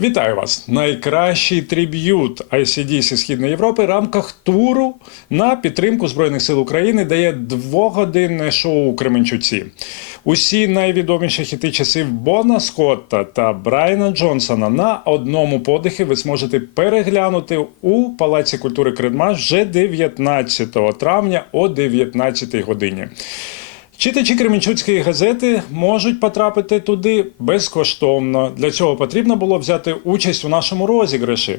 Вітаю вас! Найкращий триб'ют ICDC Східної Європи в рамках туру на підтримку Збройних сил України дає двогодинне шоу у Кременчуці. Усі найвідоміші хіти часів Бона Скотта та Брайана Джонсона на одному подихі ви зможете переглянути у Палаці культури Кредмаш вже 19 травня о 19 годині. Читачі Кременчуцької газети можуть потрапити туди безкоштовно. Для цього потрібно було взяти участь у нашому розіграші.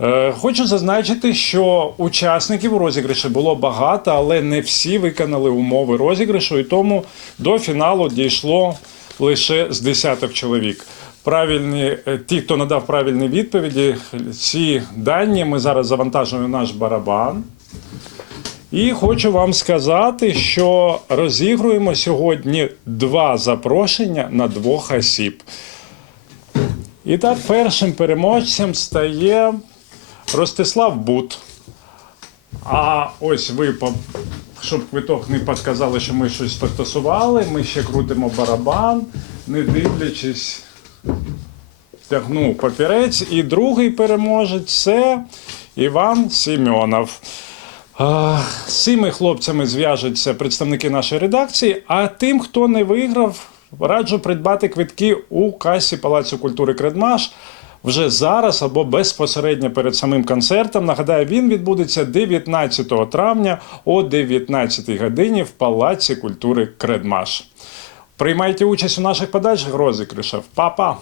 Е, Хочу зазначити, що учасників у розіграші було багато, але не всі виконали умови розіграшу, і тому до фіналу дійшло лише з десяток чоловік. Правильні, е, ті, хто надав правильні відповіді, ці дані ми зараз завантажуємо наш барабан. І хочу вам сказати, що розігруємо сьогодні два запрошення на двох осіб. І так, першим переможцем стає Ростислав Бут. А ось ви, щоб квиток не підказали, що ми щось потасували, ми ще крутимо барабан, не дивлячись, тягну папірець. І другий переможець це Іван Сімьонов. З цими хлопцями зв'яжуться представники нашої редакції. А тим, хто не виграв, раджу придбати квитки у касі Палацу культури Кредмаш вже зараз або безпосередньо перед самим концертом. Нагадаю, він відбудеться 19 травня о 19 годині в Палаці культури Кредмаш. Приймайте участь у наших подальших розіграшах. Па-па!